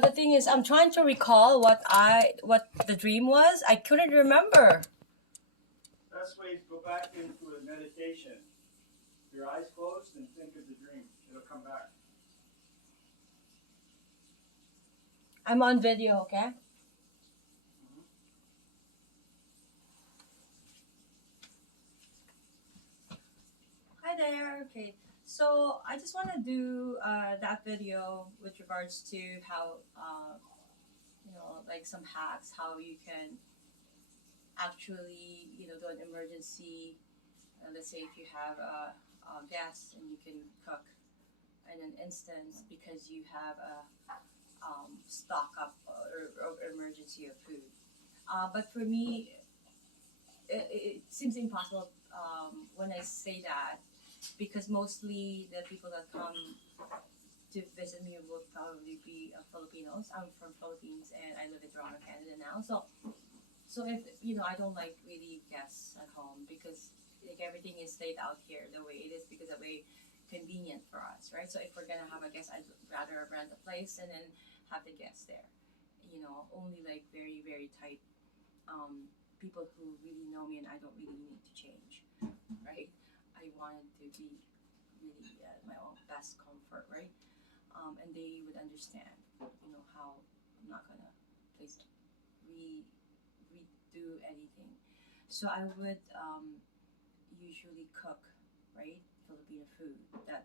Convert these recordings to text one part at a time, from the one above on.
But the thing is, I'm trying to recall what the dream was. I couldn't remember. Best way is go back into a meditation. Your eyes closed and think of the dream. It'll come back. I'm on video, okay? Hi there. Okay, so I just want to do that video with regards to how like some hacks, how you can actually do an emergency. Let's say if you have a gas and you can cook in an instance because you have a stock up or emergency of food. But for me, it seems impossible when I say that because mostly the people that come to visit me will probably be Filipinos. I'm from Philippines and I live in Toronto, Canada now. So if I don't like really guests at home because like everything is laid out here the way it is because that way convenient for us, right? So if we're gonna have a guest, I'd rather rent a place and then have the guests there. Only like very very tight people who really know me and I don't really need to change, right? I wanted to be really at my own best comfort, right? And they would understand, how I'm not gonna place re redo anything. So I would usually cook, right, Filipino food that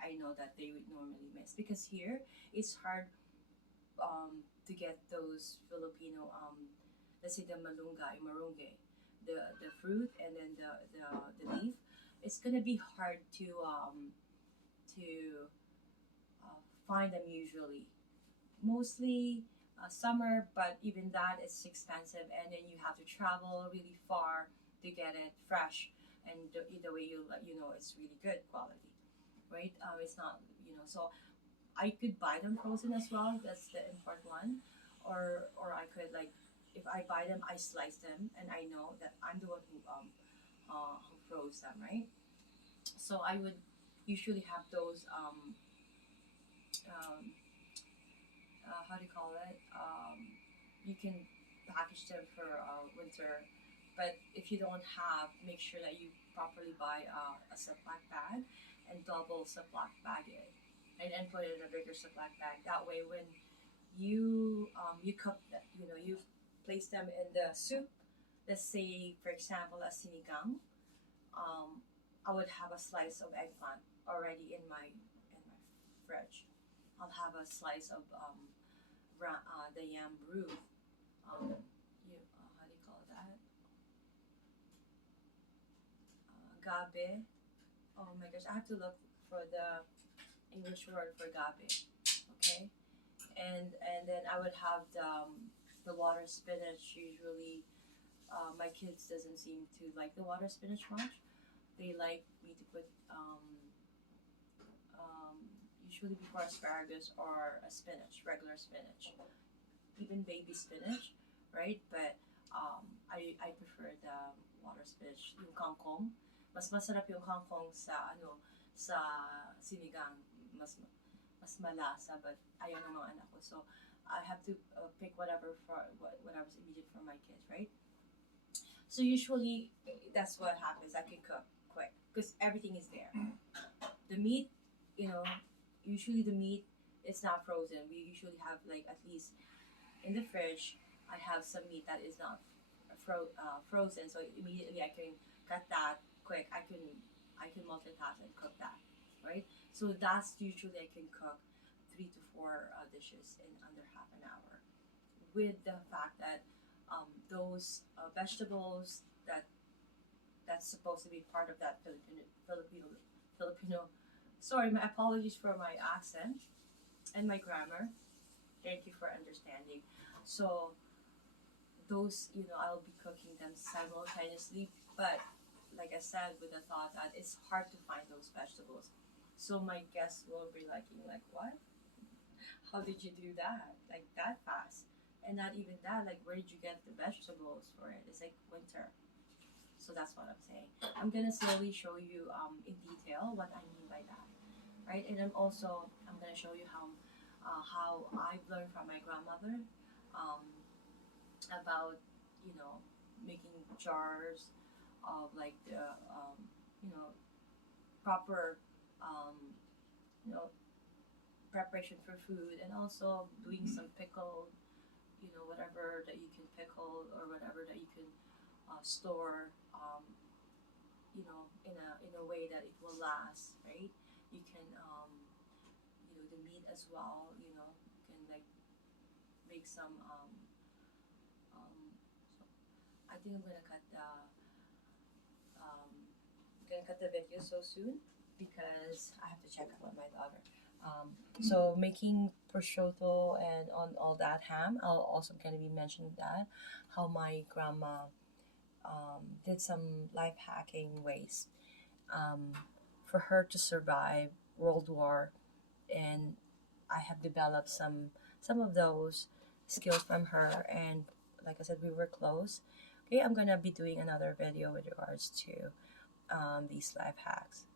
I know that they would normally miss because here it's hard to get those Filipino let's say the malunggay, marunggay, the fruit and then the leaf. It's gonna be hard to find them usually. Mostly summer, but even that is expensive, and then you have to travel really far to get it fresh. And either way, it's really good quality, right? It's not, so I could buy them frozen as well. That's the import one, or I could like if I buy them, I slice them, and I know that I'm the one who froze them, right? So I would usually have those um, how do you call it? You can package them for winter, but if you don't have, make sure that you properly buy a Ziploc bag and double Ziploc bag it, and put it in a bigger Ziploc bag. That way, when you cook that, you place them in the soup. Let's say, for example, a sinigang. Um, I would have a slice of eggplant already in my fridge. I'll have a slice of the yam root. How do you call that? Gabe. Oh my gosh, I have to look for the English word for gabe. Okay, and then I would have the water spinach. Usually, my kids doesn't seem to like the water spinach much. They like me to put um, usually before asparagus or a spinach, regular spinach, even baby spinach, right? But I prefer the water spinach, yung kangkong. Mas masarap yung kangkong sa sa sinigang, mas malasa, but ayaw ng mga anak ko. So I have to pick whatever's immediate for my kids, right? So usually that's what happens. I can cook quick because everything is there. The meat, you know, usually the meat is not frozen. We usually have like at least in the fridge. I have some meat that is not frozen, so immediately I can cut that quick. I can multitask and cook that, right? So that's usually I can cook 3 to 4 dishes in under half an hour. With the fact that those vegetables that's supposed to be part of that Filipino. Sorry, my apologies for my accent and my grammar. Thank you for understanding. So those, I'll be cooking them simultaneously, but like I said, with the thought that it's hard to find those vegetables. So my guests will be like, what? How did you do that? Like that fast? And not even that, like where did you get the vegetables for it? It's like winter. So that's what I'm saying. I'm gonna slowly show you in detail what I mean by that, right? And I'm gonna show you how how I've learned from my grandmother about, you know, making jars of like the, you know, proper, um, you know, preparation for food, and also doing some pickle, you know, whatever that you can pickle or whatever that you can store, you know, in a way that it will last, right? You can, you know, the meat as well, you know, you can like make some, so I think I'm gonna cut the video so soon because I have to check up on my daughter. So making prosciutto and on all that ham, I'll also gonna be mentioning that how my grandma did some life hacking ways um, for her to survive World War, and I have developed some of those skills from her. And like I said, we were close. Okay, I'm gonna be doing another video with regards to these life hacks.